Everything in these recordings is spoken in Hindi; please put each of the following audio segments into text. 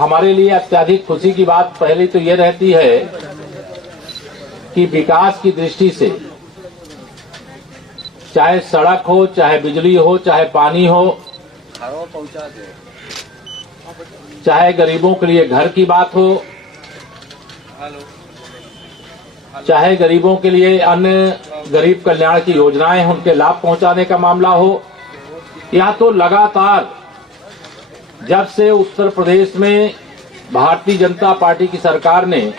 हमारे लिए अत्यधिक खुशी की बात पहले तो ये रहती है कि विकास की दृष्टि से चाहे सड़क हो, चाहे बिजली हो, चाहे पानी हो, चाहे गरीबों के लिए घर की बात हो, चाहे गरीबों के लिए अन्य गरीब कल्याण की योजनाएं उनके लाभ पहुंचाने का मामला हो, या तो लगातार जब से उत्तर प्रदेश में भारतीय जनता पार्टी की सरकार ने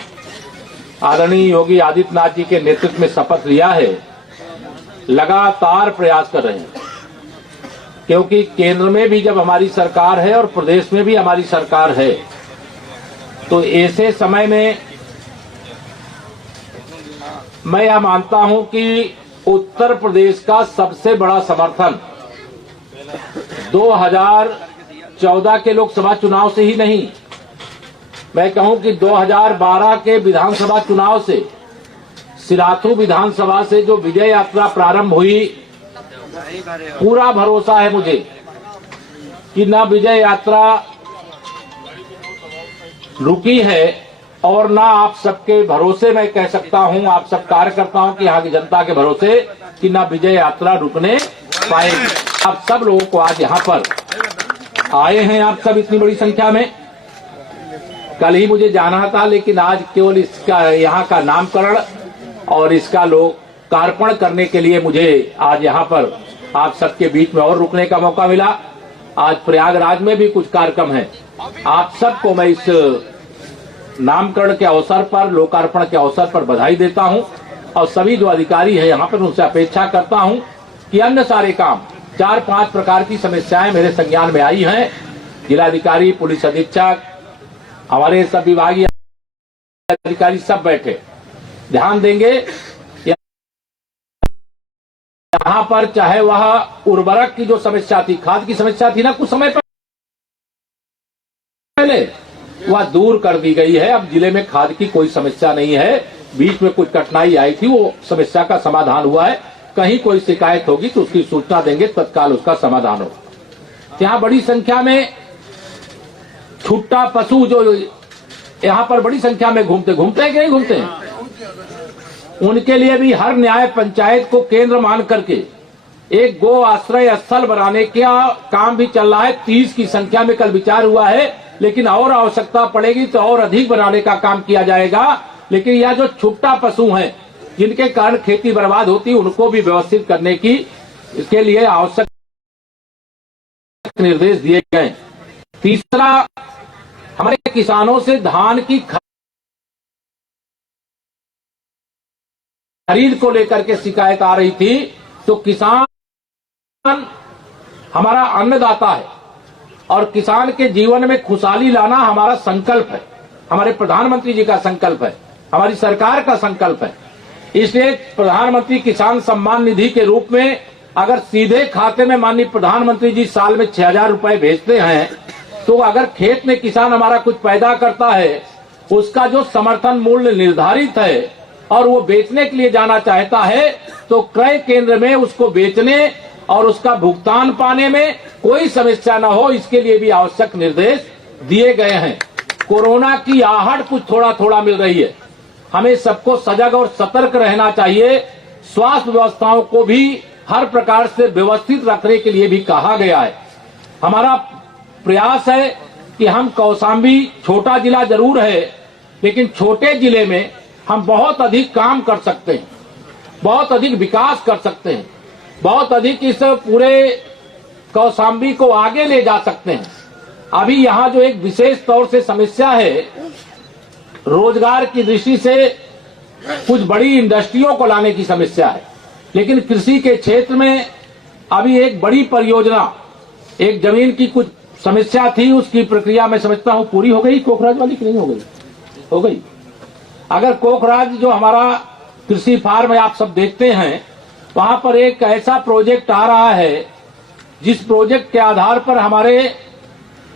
आदरणीय योगी आदित्यनाथ जी के नेतृत्व में शपथ लिया है, लगातार प्रयास कर रहे हैं। क्योंकि केंद्र में भी जब हमारी सरकार है और प्रदेश में भी हमारी सरकार है, तो ऐसे समय में मैं यह मानता हूं कि उत्तर प्रदेश का सबसे बड़ा समर्थन 2014 के लोकसभा चुनाव से ही नहीं, मैं कहूं कि 2012 के विधानसभा चुनाव से, सिराथू विधानसभा से जो विजय यात्रा प्रारंभ हुई, पूरा भरोसा है मुझे कि न विजय यात्रा रुकी है और न आप सबके भरोसे मैं कह सकता हूं, आप सब कार्यकर्ताओं की, यहाँ की जनता के भरोसे कि न विजय यात्रा रुकने पाएगी। आप सब लोगों को आज यहाँ पर आए हैं, आप सब इतनी बड़ी संख्या में। कल ही मुझे जाना था, लेकिन आज केवल इसका यहाँ का नामकरण और इसका लोकार्पण करने के लिए मुझे आज यहाँ पर आप सबके बीच में और रुकने का मौका मिला। आज प्रयागराज में भी कुछ कार्यक्रम है। आप सबको मैं इस नामकरण के अवसर पर, लोकार्पण के अवसर पर बधाई देता हूं और सभी जो अधिकारी हैं यहाँ पर उनसे अपेक्षा करता हूं कि अन्य सारे काम, 4-5 प्रकार की समस्याएं मेरे संज्ञान में आई हैं। जिलाधिकारी, पुलिस अधीक्षक, हमारे सब विभागीय अधिकारी सब बैठे ध्यान देंगे। यहाँ पर चाहे वह उर्वरक की जो समस्या थी, खाद की समस्या थी ना, कुछ समय पहले वह दूर कर दी गई है। अब जिले में खाद की कोई समस्या नहीं है। बीच में कुछ कठिनाई आई थी, वो समस्या का समाधान हुआ है। कहीं कोई शिकायत होगी तो उसकी सूचना देंगे, तत्काल उसका समाधान होगा। यहाँ बड़ी संख्या में छुट्टा पशु जो यहाँ पर बड़ी संख्या में घूमते हैं कि नहीं घूमते हैं, उनके लिए भी हर न्याय पंचायत को केंद्र मान करके एक गो आश्रय स्थल बनाने का काम भी चल रहा है। 30 की संख्या में कल विचार हुआ है, लेकिन और आवश्यकता पड़ेगी तो और अधिक बनाने का काम किया जाएगा। लेकिन यह जो छुट्टा पशु हैं, जिनके कारण खेती बर्बाद होती, उनको भी व्यवस्थित करने की इसके लिए आवश्यक निर्देश दिए गए। तीसरा, हमारे किसानों से धान की खरीद को लेकर के शिकायत आ रही थी, तो किसान हमारा अन्नदाता है और किसान के जीवन में खुशहाली लाना हमारा संकल्प है, हमारे प्रधानमंत्री जी का संकल्प है, हमारी सरकार का संकल्प है। इसलिए प्रधानमंत्री किसान सम्मान निधि के रूप में अगर सीधे खाते में माननीय प्रधानमंत्री जी साल में 6,000 रुपए भेजते हैं, तो अगर खेत में किसान हमारा कुछ पैदा करता है, उसका जो समर्थन मूल्य निर्धारित है और वो बेचने के लिए जाना चाहता है, तो क्रय केंद्र में उसको बेचने और उसका भुगतान पाने में कोई समस्या न हो, इसके लिए भी आवश्यक निर्देश दिए गए हैं। कोरोना की आहट कुछ थोड़ा थोड़ा मिल रही है, हमें सबको सजग और सतर्क रहना चाहिए। स्वास्थ्य व्यवस्थाओं को भी हर प्रकार से व्यवस्थित रखने के लिए भी कहा गया है। हमारा प्रयास है कि हम कौशाम्बी छोटा जिला जरूर है, लेकिन छोटे जिले में हम बहुत अधिक काम कर सकते हैं, बहुत अधिक विकास कर सकते हैं, बहुत अधिक इस पूरे कौशाम्बी को आगे ले जा सकते हैं। अभी यहाँ जो एक विशेष तौर से समस्या है, रोजगार की दृष्टि से कुछ बड़ी इंडस्ट्रियों को लाने की समस्या है, लेकिन कृषि के क्षेत्र में अभी एक बड़ी परियोजना, एक जमीन की कुछ समस्या थी, उसकी प्रक्रिया मैं समझता हूं पूरी हो गई। कोखराज वाली की नहीं हो गई? हो गई। अगर कोखराज जो हमारा कृषि फार्म है, आप सब देखते हैं, वहां पर एक ऐसा प्रोजेक्ट आ रहा है जिस प्रोजेक्ट के आधार पर हमारे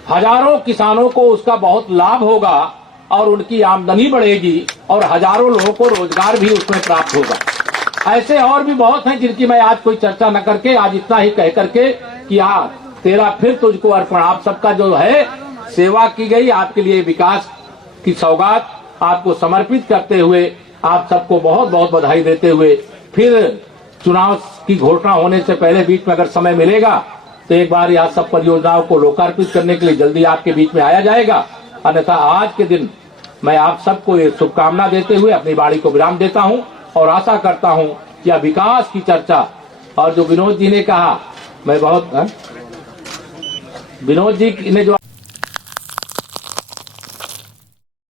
हजारों किसानों को उसका बहुत लाभ होगा और उनकी आमदनी बढ़ेगी और हजारों लोगों को रोजगार भी उसमें प्राप्त होगा। ऐसे और भी बहुत हैं जिनकी मैं आज कोई चर्चा न करके, आज इतना ही कह करके कि तेरा फिर तुझको अर्पण, आप सबका जो है सेवा की गई, आपके लिए विकास की सौगात आपको समर्पित करते हुए आप सबको बहुत बहुत बधाई देते हुए फिर चुनाव की घोषणा होने से पहले बीच में अगर समय मिलेगा तो एक बार यह सब परियोजनाओं को लोकार्पित करने के लिए जल्दी आपके बीच में आया जाएगा। अन्यथा आज के दिन मैं आप सबको ये शुभकामना देते हुए अपनी वाणी को विराम देता हूं और आशा करता हूं कि यह विकास की चर्चा और जो विनोद जी ने कहा, मैं बहुत विनोद जी ने जो